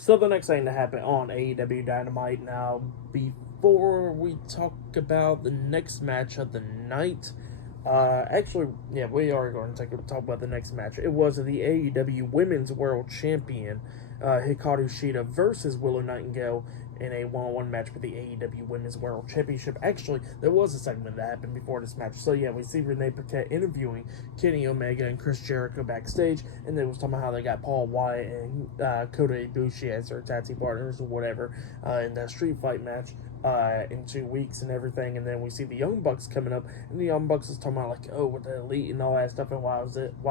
So the next thing to happen on AEW Dynamite now, before we talk about the next match of the night, we are going to talk about the next match. It was the AEW Women's World Champion, Hikaru Shida versus Willow Nightingale in a one-on-one match for the AEW Women's World Championship. Actually, there was a segment that happened before this match. So yeah, we see Renee Paquette interviewing Kenny Omega and Chris Jericho backstage, and they was talking about how they got Paul Wyatt and Kota Ibushi as their tag team partners or whatever in that street fight match. In 2 weeks and everything, and then we see the Young Bucks coming up, and the Young Bucks is talking about like, oh, with the Elite and all that stuff, and why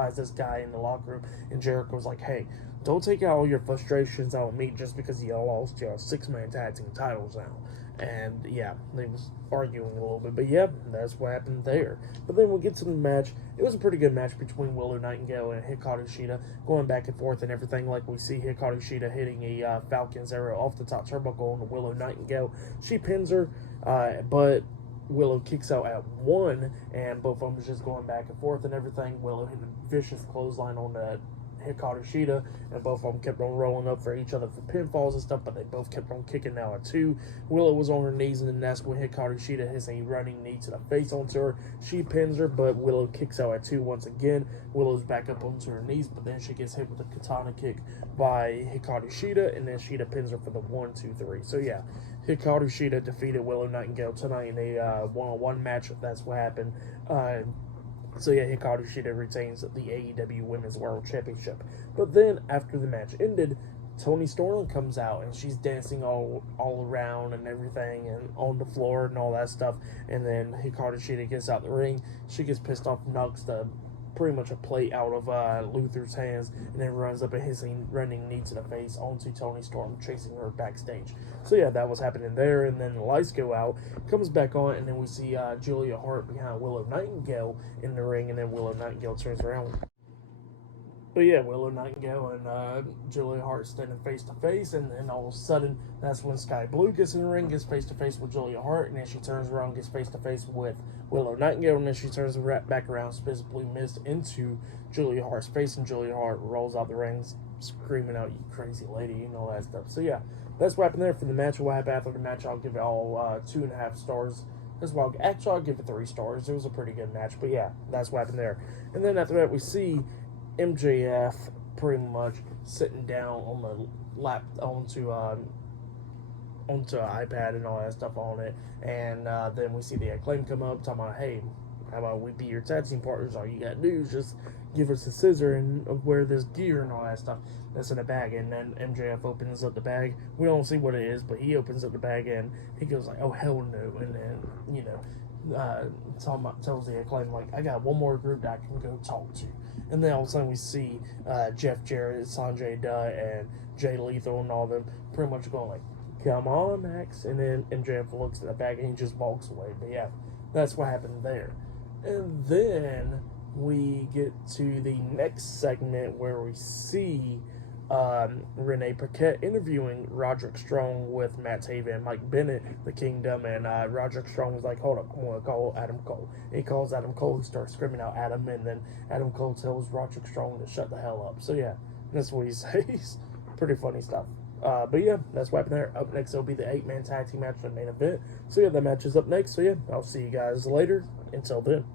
is this guy in the locker room? And Jericho was like, hey, don't take out all your frustrations on me just because you lost your 6-man tag team titles now. And yeah, they was arguing a little bit, but yeah, that's what happened there. But then we'll get to the match. It was a pretty good match between Willow Nightingale and Hikaru Shida, going back and forth and everything. Like we see Hikaru Shida hitting a Falcon's arrow off the top turnbuckle on Willow Nightingale. She pins her, but Willow kicks out at 1, and both of them is just going back and forth and everything. Willow hit a vicious clothesline on the Hikaru Shida, and both of them kept on rolling up for each other for pinfalls and stuff, but they both kept on kicking now at 2. Willow was on her knees, and then that's when Hikaru Shida hits a running knee to the face onto her. She pins her, but Willow kicks out at 2 once again. Willow's back up onto her knees, but then she gets hit with a katana kick by Hikaru Shida, and then Shida pins her for the 1, 2, 3. So yeah, Hikaru Shida defeated Willow Nightingale tonight in a one-on-one match. That's what happened. So yeah, Hikaru Shida retains the AEW Women's World Championship. But then, after the match ended, Toni Storm comes out, and she's dancing all around and everything, and on the floor and all that stuff. And then Hikaru Shida gets out the ring. She gets pissed off, knocks pretty much a plate out of Luther's hands, and then runs up and hits a running knee to the face onto Toni Storm, chasing her backstage. So yeah, that was happening there, and then the lights go out, comes back on, and then we see Julia Hart behind Willow Nightingale in the ring, and then Willow Nightingale turns around. But yeah, Willow Nightingale and Julia Hart standing face to face, and then all of a sudden, that's when Sky Blue gets in the ring, gets face to face with Julia Hart, and then she turns around, gets face to face with Willow Nightingale, and then she turns back around, spits Blue Mist into Julia Hart's face, and Julia Hart rolls out the ring, screaming out, "You crazy lady," and all that stuff. So yeah, that's what happened there for the match. What happened after the match, I'll give it all 2.5 stars. Actually, I'll give it 3 stars. It was a pretty good match, but yeah, that's what happened there. And then after that, we see MJF pretty much sitting down on the lap onto an iPad and all that stuff on it, and then we see the Acclaim come up talking about, hey, how about we be your tag team partners? All you gotta do is just give us a scissor and wear this gear and all that stuff that's in the bag. And then MJF opens up the bag. We don't see what it is, but he opens up the bag and he goes like, "Oh hell no!" And then tells the Acclaim like, "I got one more group that I can go talk to." And then all of a sudden we see Jeff Jarrett, Sanjay Dutt, and Jay Lethal and all of them pretty much going like, "Come on, Max." And then MJF looks at the bag and he just walks away. But yeah, that's what happened there. And then we get to the next segment where we see Renee Paquette interviewing Roderick Strong with Matt Taven and Mike Bennett, the Kingdom, and Roderick Strong was like, "Hold up, I'm going to call Adam Cole." He calls Adam Cole, he starts screaming out Adam, and then Adam Cole tells Roderick Strong to shut the hell up. So yeah, that's what he says. Pretty funny stuff. But yeah, that's what happened there. Up next, it'll be the 8-man tag team match for the main event. So yeah, that match is up next. So yeah, I'll see you guys later. Until then.